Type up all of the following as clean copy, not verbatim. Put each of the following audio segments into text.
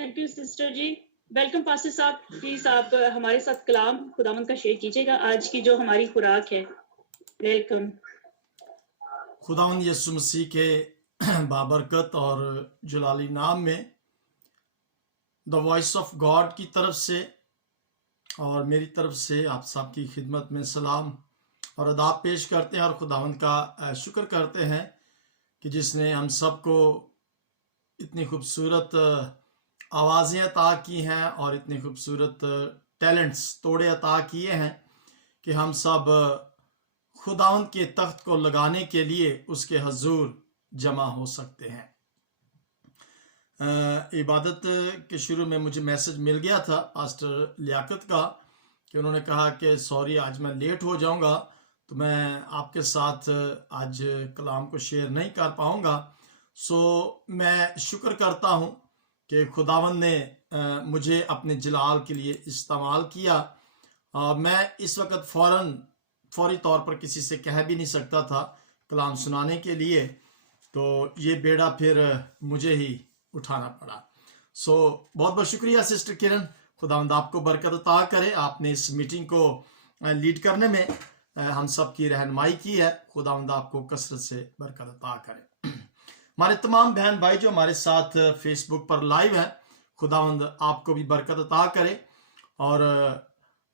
Thank you sister ji. Welcome pastor صاحب. Please آپ ہمارے ساتھ کلام خداوند کا شیئر کیجیے گا آج کی جو ہماری خوراک ہے. ویلکم. خداوند یسوع مسیح کے بابرکت اور جلالی نام میں دا وائس آف گاڈ کی طرف سے اور میری طرف سے آپ سب کی خدمت میں سلام اور اداب پیش کرتے ہیں اور خداوند کا شکر کرتے ہیں کہ جس نے ہم سب کو اتنی خوبصورت آوازیں عطا کی ہیں اور اتنی خوبصورت ٹیلنٹس توڑے عطا کیے ہیں کہ ہم سب خداوند کے تخت کو لگانے کے لیے اس کے حضور جمع ہو سکتے ہیں. عبادت کے شروع میں مجھے میسج مل گیا تھا پاسٹر لیاقت کا کہ انہوں نے کہا کہ سوری آج میں لیٹ ہو جاؤں گا تو میں آپ کے ساتھ آج کلام کو شیئر نہیں کر پاؤں گا. میں شکر کرتا ہوں کہ خداوند نے مجھے اپنے جلال کے لیے استعمال کیا. میں اس وقت فوری طور پر کسی سے کہہ بھی نہیں سکتا تھا کلام سنانے کے لیے، تو یہ بیڑا پھر مجھے ہی اٹھانا پڑا. بہت بہت شکریہ سسٹر کرن. خداوند آپ کو برکت عطا کرے. آپ نے اس میٹنگ کو لیڈ کرنے میں ہم سب کی رہنمائی کی ہے. خداوند آپ کو کثرت سے برکت عطا کرے. ہمارے تمام بہن بھائی جو ہمارے ساتھ فیس بک پر لائیو ہیں، خداوند آپ کو بھی برکت عطا کرے اور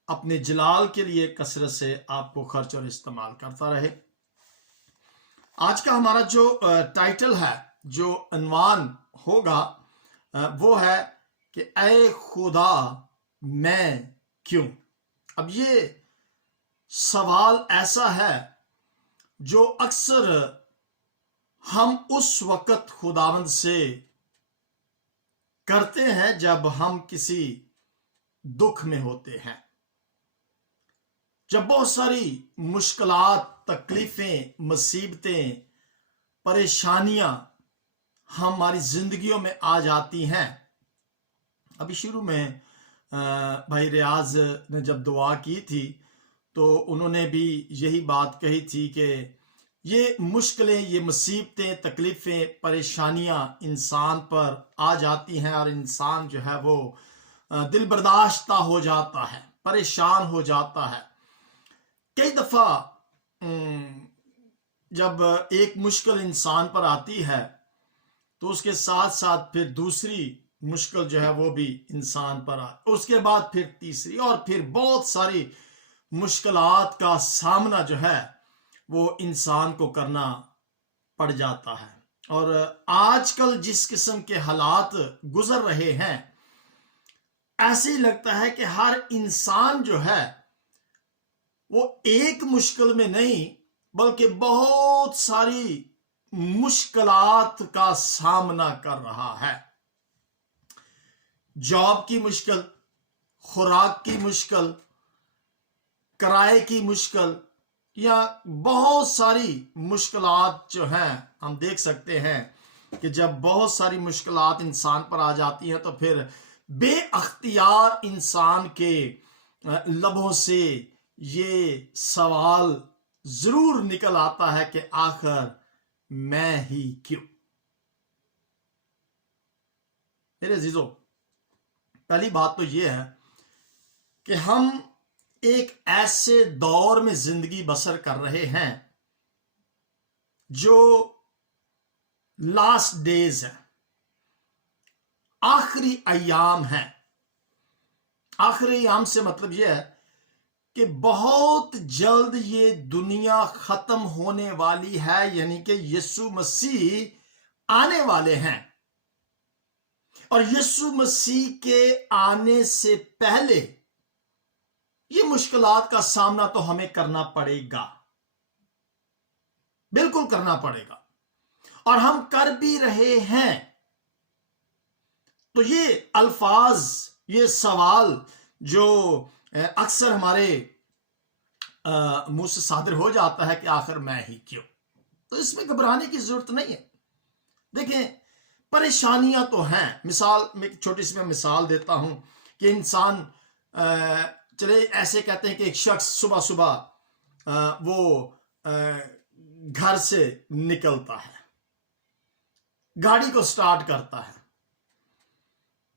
اپنے جلال کے لیے کثرت سے آپ کو خرچ اور استعمال کرتا رہے. آج کا ہمارا جو ٹائٹل ہے، جو عنوان ہوگا، وہ ہے کہ اے خدا میں کیوں. اب یہ سوال ایسا ہے جو اکثر ہم اس وقت خداوند سے کرتے ہیں جب ہم کسی دکھ میں ہوتے ہیں، جب بہت ساری مشکلات، تکلیفیں، مصیبتیں، پریشانیاں ہماری زندگیوں میں آ جاتی ہیں. ابھی شروع میں بھائی ریاض نے جب دعا کی تھی تو انہوں نے بھی یہی بات کہی تھی کہ یہ مشکلیں، یہ مصیبتیں، تکلیفیں، پریشانیاں انسان پر آ جاتی ہیں اور انسان جو ہے وہ دل برداشتہ ہو جاتا ہے، پریشان ہو جاتا ہے. کئی دفعہ جب ایک مشکل انسان پر آتی ہے تو اس کے ساتھ ساتھ پھر دوسری مشکل جو ہے وہ بھی انسان پر اس کے بعد پھر تیسری اور پھر بہت ساری مشکلات کا سامنا جو ہے وہ انسان کو کرنا پڑ جاتا ہے. اور آج کل جس قسم کے حالات گزر رہے ہیں، ایسے ہی لگتا ہے کہ ہر انسان جو ہے وہ ایک مشکل میں نہیں بلکہ بہت ساری مشکلات کا سامنا کر رہا ہے. جاب کی مشکل، خوراک کی مشکل، کرائے کی مشکل، یا بہت ساری مشکلات جو ہیں ہم دیکھ سکتے ہیں کہ جب بہت ساری مشکلات انسان پر آ جاتی ہیں تو پھر بے اختیار انسان کے لبوں سے یہ سوال ضرور نکل آتا ہے کہ آخر میں ہی کیوں. میرے عزیزو، پہلی بات تو یہ ہے کہ ہم ایک ایسے دور میں زندگی بسر کر رہے ہیں جو لاسٹ ڈیز ہے، آخری ایام ہے. آخری ایام سے مطلب یہ ہے کہ بہت جلد یہ دنیا ختم ہونے والی ہے، یعنی کہ یسوع مسیح آنے والے ہیں. اور یسوع مسیح کے آنے سے پہلے یہ مشکلات کا سامنا تو ہمیں کرنا پڑے گا، بالکل کرنا پڑے گا، اور ہم کر بھی رہے ہیں. تو یہ الفاظ، یہ سوال جو اکثر ہمارے منہ سے صادر ہو جاتا ہے کہ آخر میں ہی کیوں، تو اس میں گھبرانے کی ضرورت نہیں ہے. دیکھیں، پریشانیاں تو ہیں. میں چھوٹی سی مثال دیتا ہوں کہ انسان چلے ایسے کہتے ہیں کہ ایک شخص صبح صبح وہ گھر سے نکلتا ہے، گاڑی کو سٹارٹ کرتا ہے،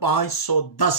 510,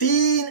3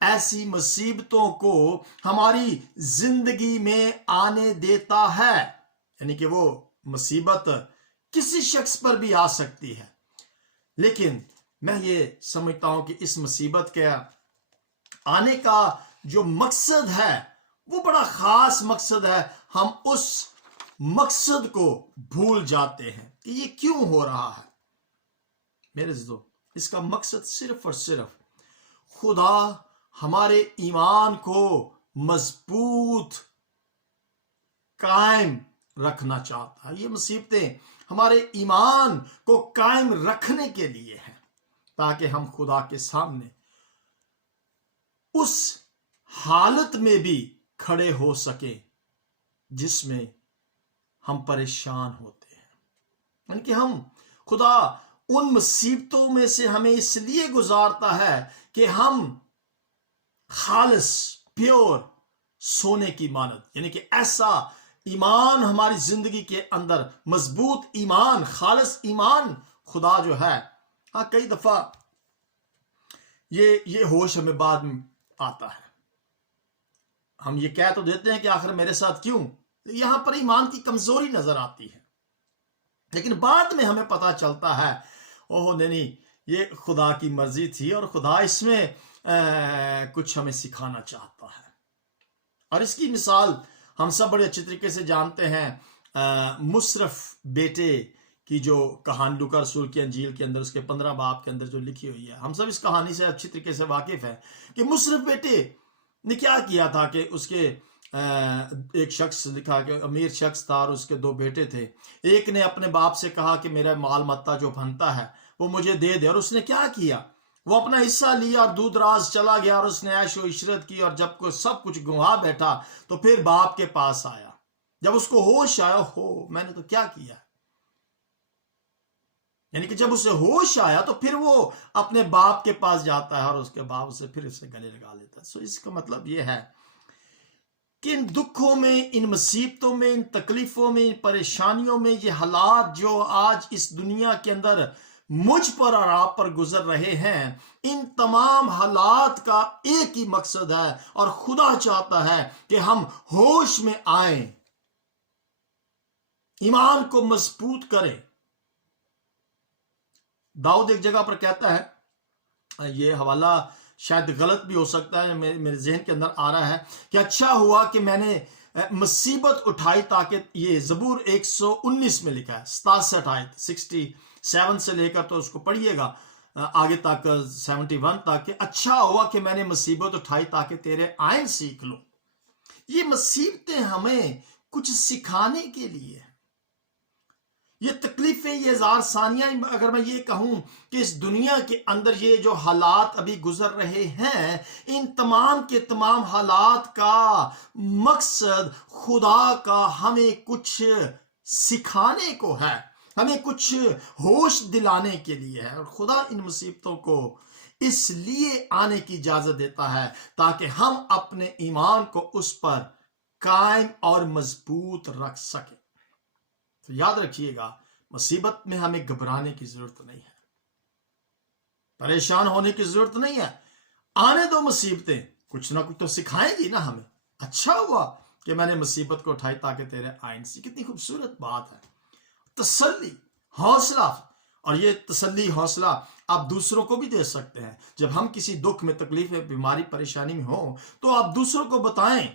ایسی مصیبتوں کو ہماری زندگی میں آنے دیتا ہے. یعنی کہ وہ مصیبت کسی شخص پر بھی آ سکتی ہے، لیکن میں یہ سمجھتا ہوں کہ اس مصیبت کے آنے کا جو مقصد ہے وہ بڑا خاص مقصد ہے. ہم اس مقصد کو بھول جاتے ہیں کہ یہ کیوں ہو رہا ہے. میرے عزیزو، اس کا مقصد صرف اور صرف خدا ہمارے ایمان کو مضبوط قائم رکھنا چاہتا ہے. یہ مصیبتیں ہمارے ایمان کو قائم رکھنے کے لیے ہیں، تاکہ ہم خدا کے سامنے اس حالت میں بھی کھڑے ہو سکیں جس میں ہم پریشان ہوتے ہیں. یعنی کہ ہم خدا ان مصیبتوں میں سے ہمیں اس لیے گزارتا ہے کہ ہم خالص پیور سونے کی مانند، یعنی کہ ایسا ایمان ہماری زندگی کے اندر، مضبوط ایمان، خالص ایمان خدا جو ہے. ہاں، کئی دفعہ یہ ہوش ہمیں بعد میں آتا ہے. ہم یہ کہہ تو دیتے ہیں کہ آخر میرے ساتھ کیوں، یہاں پر ایمان کی کمزوری نظر آتی ہے، لیکن بعد میں ہمیں پتا چلتا ہے اوہ نہیں، یہ خدا کی مرضی تھی اور خدا اس میں کچھ ہمیں سکھانا چاہتا ہے. اور اس کی مثال ہم سب بڑے اچھی طریقے سے جانتے ہیں. مصرف بیٹے کی جو کہانی لوکا رسول کی انجیل کے اندر، اس کے 15 باب کے اندر جو لکھی ہوئی ہے، ہم سب اس کہانی سے اچھی طریقے سے واقف ہیں کہ مصرف بیٹے نے کیا کیا تھا کہ اس کے ایک شخص لکھا کہ امیر شخص تھا اور اس کے 2 بیٹے تھے. ایک نے اپنے باپ سے کہا کہ میرا مال متا جو بنتا ہے وہ مجھے دے دے، اور اس نے کیا کیا، وہ اپنا حصہ لیا اور دور دراز چلا گیا اور اس نے عیش و عشرت کی. اور جب کو سب کچھ گنوا بیٹھا تو پھر باپ کے پاس آیا. جب اس کو ہوش آیا، میں نے تو کیا کیا، یعنی کہ جب اسے ہوش آیا تو پھر وہ اپنے باپ کے پاس جاتا ہے اور اس کے باپ سے پھر اسے گلے لگا لیتا ہے. اس کا مطلب یہ ہے کہ ان دکھوں میں، ان مصیبتوں میں، ان تکلیفوں میں، ان پریشانیوں میں، یہ حالات جو آج اس دنیا کے اندر مجھ پر اور آپ پر گزر رہے ہیں، ان تمام حالات کا ایک ہی مقصد ہے، اور خدا چاہتا ہے کہ ہم ہوش میں آئیں، ایمان کو مضبوط کریں. داؤد ایک جگہ پر کہتا ہے، یہ حوالہ شاید غلط بھی ہو سکتا ہے، میرے ذہن کے اندر آ رہا ہے کہ اچھا ہوا کہ میں نے مصیبت اٹھائی، تاکہ یہ زبور 119 میں لکھا ہے، 67 آیت 67 سے لے کر تو اس کو پڑھیے گا آگے تک 71 تک، کہ اچھا ہوا کہ میں نے مصیبت اٹھائی تاکہ تیرے آئین سیکھ لوں. یہ مصیبتیں ہمیں کچھ سکھانے کے لیے، یہ تکلیفیں، یہ اظہار ثانیہ، اگر میں یہ کہوں کہ اس دنیا کے اندر یہ جو حالات ابھی گزر رہے ہیں، ان تمام کے تمام حالات کا مقصد خدا کا ہمیں کچھ سکھانے کو ہے، ہمیں کچھ ہوش دلانے کے لیے ہے. اور خدا ان مصیبتوں کو اس لیے آنے کی اجازت دیتا ہے تاکہ ہم اپنے ایمان کو اس پر قائم اور مضبوط رکھ سکیں. تو یاد رکھیے گا، مصیبت میں ہمیں گھبرانے کی ضرورت نہیں ہے، پریشان ہونے کی ضرورت نہیں ہے. آنے دو مصیبتیں، کچھ نہ کچھ تو سکھائیں گی نا ہمیں. اچھا ہوا کہ میں نے مصیبت کو اٹھائی تاکہ تیرے آئین سے. کتنی خوبصورت بات ہے، تسلی، حوصلہ. اور یہ تسلی، حوصلہ آپ دوسروں کو بھی دے سکتے ہیں. جب ہم کسی دکھ میں، تکلیف میں، بیماری، پریشانی میں ہوں تو آپ دوسروں کو بتائیں،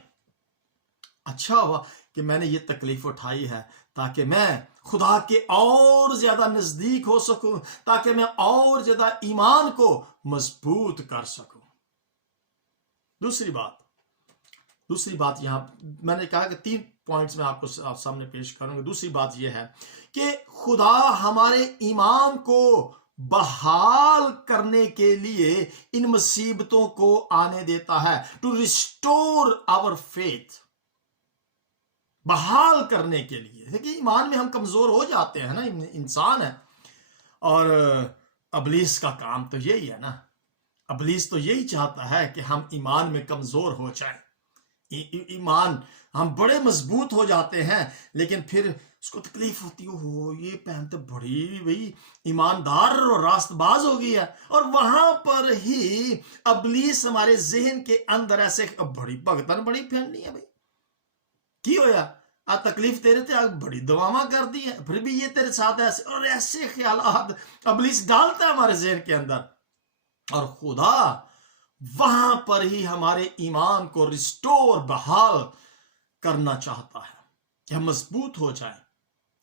اچھا ہوا کہ میں نے یہ تکلیف اٹھائی ہے تاکہ میں خدا کے اور زیادہ نزدیک ہو سکوں، تاکہ میں اور زیادہ ایمان کو مضبوط کر سکوں. دوسری بات یہاں میں نے کہا کہ 3 پوائنٹس میں آپ کو سامنے پیش کروں گا. دوسری بات یہ ہے کہ خدا ہمارے ایمان کو بحال کرنے کے لیے ان مصیبتوں کو آنے دیتا ہے. ٹو ریسٹور آور فیتھ، بحال کرنے کے لیے. دیکھیے، ایمان میں ہم کمزور ہو جاتے ہیں نا، انسان ہے. اور ابلیس کا کام تو یہی ہے نا، ابلیس تو یہی چاہتا ہے کہ ہم ایمان میں کمزور ہو جائیں. ایمان ہم بڑے مضبوط ہو جاتے ہیں، لیکن پھر اس کو تکلیف ہوتی ہو یہ بہن تو بڑی بھئی ایماندار اور راست باز ہو گئی ہے، اور وہاں پر ہی ابلیس ہمارے ذہن کے اندر ایسے بڑی بھگتن بڑی پھیلنی ہے بھائی کی ہویا آ تکلیف تیرے تے آ بڑی دعاواں کر دی ہیں، پھر بھی یہ تیرے ساتھ ایسے اور ایسے خیالات ابلیس ڈالتا ہے ہمارے ذہن کے اندر، اور خدا وہاں پر ہی ہمارے ایمان کو ریسٹور بحال کرنا چاہتا ہے کہ ہم مضبوط ہو جائیں۔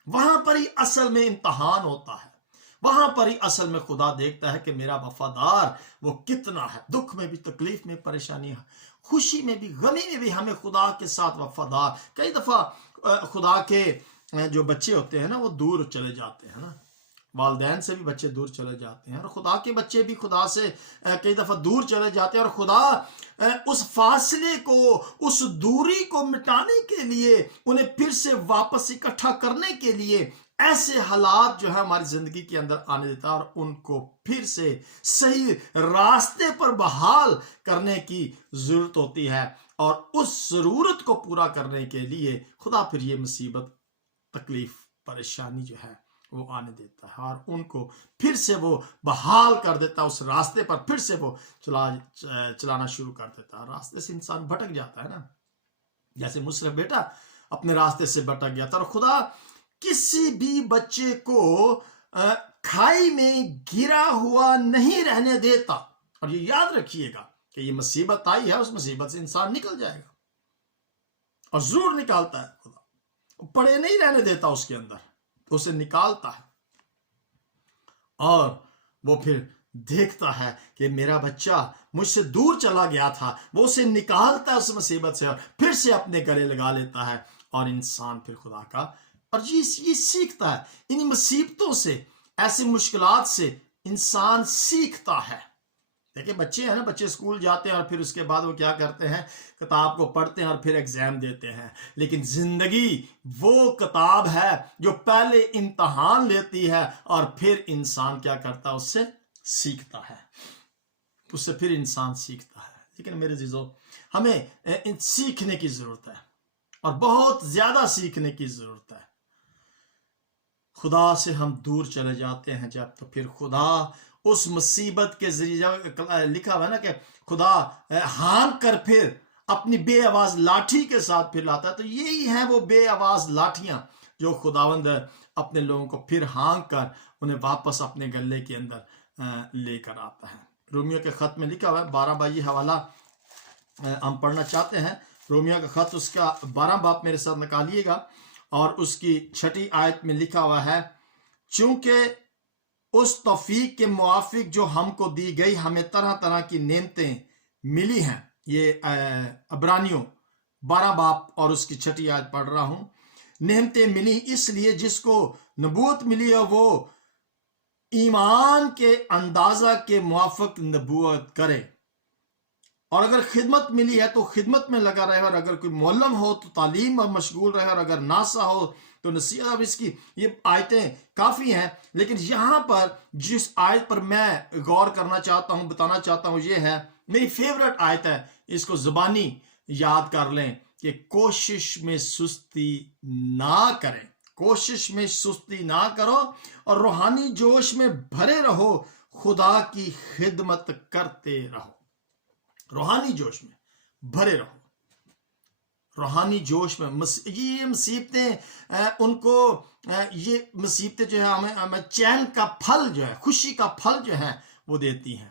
وہاں پر ہی اصل میں امتحان ہوتا ہے، وہاں پر ہی اصل میں خدا دیکھتا ہے کہ میرا وفادار وہ کتنا ہے۔ دکھ میں بھی، تکلیف میں، پریشانی، خوشی میں بھی، غمی میں بھی ہمیں خدا کے ساتھ وفادار۔ کئی دفعہ خدا کے جو بچے ہوتے ہیں نا وہ دور چلے جاتے ہیں نا، والدین سے بھی بچے دور چلے جاتے ہیں، اور خدا کے بچے بھی خدا سے کئی دفعہ دور چلے جاتے ہیں، اور خدا اس فاصلے کو، اس دوری کو مٹانے کے لیے، انہیں پھر سے واپس اکٹھا کرنے کے لیے ایسے حالات جو ہے ہماری زندگی کے اندر آنے دیتا ہے، اور ان کو پھر سے صحیح راستے پر بحال کرنے کی ضرورت ہوتی ہے، اور اس ضرورت کو پورا کرنے کے لیے خدا پھر یہ مصیبت، تکلیف، پریشانی جو ہے وہ آنے دیتا ہے، اور ان کو پھر سے وہ بحال کر دیتا ہے، اس راستے پر پھر سے وہ چلانا شروع کر دیتا ہے۔ راستے سے انسان بھٹک جاتا ہے نا، جیسے مصرف بیٹا اپنے راستے سے بھٹک گیا تھا، اور خدا کسی بھی بچے کو کھائی میں گرا ہوا نہیں رہنے دیتا۔ اور یہ یاد رکھیے گا کہ یہ مصیبت آئی ہے، اس مصیبت سے انسان نکل جائے گا، اور ضرور نکالتا ہے خدا، پڑے نہیں رہنے دیتا، اس کے اندر اسے نکالتا ہے، اور وہ پھر دیکھتا ہے کہ میرا بچہ مجھ سے دور چلا گیا تھا، وہ اسے نکالتا ہے اس مصیبت سے، اور پھر سے اپنے گلے لگا لیتا ہے، اور انسان پھر خدا کا، اور یہ سیکھتا ہے ان مصیبتوں سے، ایسی مشکلات سے انسان سیکھتا ہے۔ دیکھیں بچے ہیں نا، بچے اسکول جاتے ہیں اور پھر اس کے بعد وہ کیا کرتے ہیں، کتاب کو پڑھتے ہیں اور پھر ایگزام دیتے ہیں، لیکن زندگی وہ کتاب ہے جو پہلے امتحان لیتی ہے، اور پھر انسان کیا کرتا ہے، اس سے سیکھتا ہے، اس سے پھر انسان سیکھتا ہے۔ لیکن میرے عزیزو، ہمیں سیکھنے کی ضرورت ہے، اور بہت زیادہ سیکھنے کی ضرورت ہے۔ خدا سے ہم دور چلے جاتے ہیں جب، تو پھر خدا اس مصیبت کے ذریعے، لکھا ہوا ہے نا کہ خدا ہانک کر پھر اپنی بے آواز لاٹھی کے ساتھ پھر لاتا ہے، تو یہی ہیں وہ بے آواز لاٹھیاں جو خداوند اپنے لوگوں کو پھر ہانک کر انہیں واپس اپنے گلے کے اندر لے کر آتا ہے۔ رومیو کے خط میں لکھا ہوا ہے، 12 بائی حوالہ ہم پڑھنا چاہتے ہیں، رومیو کا خط اس کا 12 باب میرے ساتھ نکالیے گا، اور اس کی 6 آیت میں لکھا ہوا ہے، چونکہ اس توفیق کے موافق جو ہم کو دی گئی، ہمیں طرح طرح کی نعمتیں ملی ہیں۔ یہ عبرانیوں 12 باب اور اس کی 6 آیت پڑھ رہا ہوں۔ نعمتیں ملی اس لیے جس کو نبوت ملی ہے وہ ایمان کے اندازہ کے موافق نبوت کرے، اور اگر خدمت ملی ہے تو خدمت میں لگا رہے، اور اگر کوئی معلم ہو تو تعلیم میں مشغول رہے، اور اگر ناسا ہو تو نصیحت۔ اب اس کی یہ آیتیں کافی ہیں، لیکن یہاں پر جس آیت پر میں غور کرنا چاہتا ہوں، بتانا چاہتا ہوں، یہ ہے میری فیورٹ آیت ہے، اس کو زبانی یاد کر لیں کہ کوشش میں سستی نہ کریں، کوشش میں سستی نہ کرو، اور روحانی جوش میں بھرے رہو، خدا کی خدمت کرتے رہو۔ روحانی جوش میں بھرے رہو، روحانی جوش میں۔ یہ مصیبتیں ان کو، یہ مصیبتیں جو ہے ہمیں چین کا پھل جو ہے، خوشی کا پھل جو ہے وہ دیتی ہیں،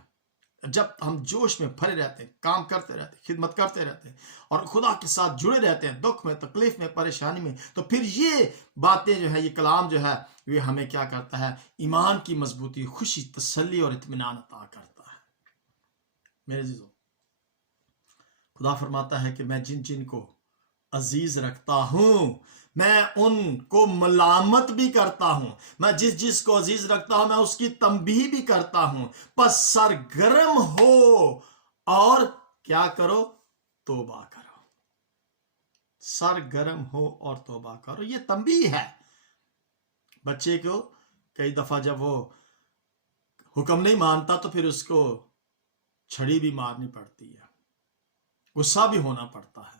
جب ہم جوش میں بھرے رہتے ہیں، کام کرتے رہتے ہیں، خدمت کرتے رہتے ہیں، اور خدا کے ساتھ جڑے رہتے ہیں، دکھ میں، تکلیف میں، پریشانی میں، تو پھر یہ باتیں جو ہے، یہ کلام جو ہے، یہ ہمیں کیا کرتا ہے، ایمان کی مضبوطی، خوشی، تسلی اور اطمینان عطا کرتا ہے۔ میرے عزیزو، خدا فرماتا ہے کہ میں جن جن کو عزیز رکھتا ہوں میں ان کو ملامت بھی کرتا ہوں، میں جس جس کو عزیز رکھتا ہوں میں اس کی تنبیہ بھی کرتا ہوں، پس سرگرم ہو اور کیا کرو، توبہ کرو۔ سرگرم ہو اور توبہ کرو، یہ تنبیہ ہے بچے کو۔ کئی دفعہ جب وہ حکم نہیں مانتا تو پھر اس کو چھڑی بھی مارنی پڑتی ہے، غصہ بھی ہونا پڑتا ہے،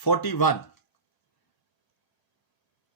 41।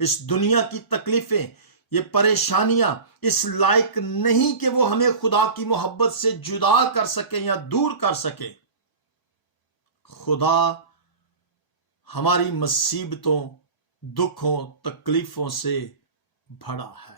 اس دنیا کی تکلیفیں، یہ پریشانیاں اس لائق نہیں کہ وہ ہمیں خدا کی محبت سے جدا کر سکیں یا دور کر سکیں۔ خدا ہماری مصیبتوں، دکھوں، تکلیفوں سے بڑا ہے۔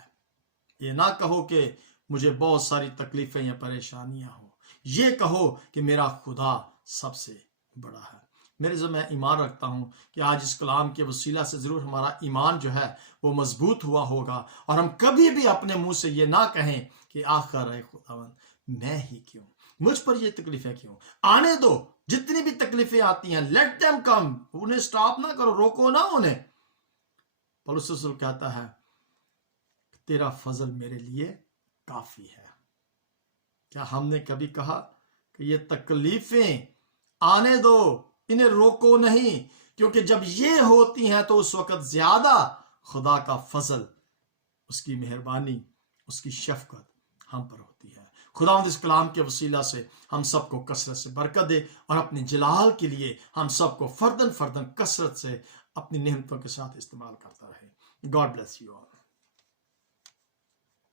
یہ نہ کہو کہ مجھے بہت ساری تکلیفیں یا پریشانیاں ہوں، یہ کہو کہ میرا خدا سب سے بڑا ہے۔ میرے ذمہ میں ایمان رکھتا ہوں کہ آج اس کلام کے وسیلہ سے ضرور ہمارا ایمان جو ہے وہ مضبوط ہوا ہوگا، اور ہم کبھی بھی اپنے منہ سے یہ نہ کہیں کہ آخر اے خداوند میں ہی کیوں، مجھ پر یہ تکلیفیں کیوں، آنے دو، جتنی بھی تکلیفیں آتی ہیں لیٹ دیم کم، انہیں سٹاپ نہ کرو، روکو نہ انہیں۔ پولس رسول کہتا ہے تیرا فضل میرے لیے کافی ہے۔ کیا ہم نے کبھی کہا کہ یہ تکلیفیں آنے دو، انہیں روکو نہیں؟ کیونکہ جب یہ ہوتی ہیں تو اس وقت زیادہ خدا کا فضل، اس کی مہربانی، اس کی شفقت ہم پر ہوتی ہے۔ خداوند اس کلام کے وسیلہ سے ہم سب کو کثرت سے برکت دے، اور اپنے جلال کے لیے ہم سب کو فردن فردن کثرت سے اپنی نعمتوں کے ساتھ استعمال کرتا رہے۔ God bless you all.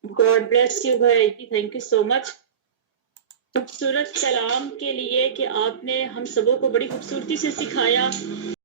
God bless you بھائی جی، تھینک یو سو مچ خوبصورت کلام کے لیے کہ آپ نے ہم سبوں کو بڑی خوبصورتی سے سکھایا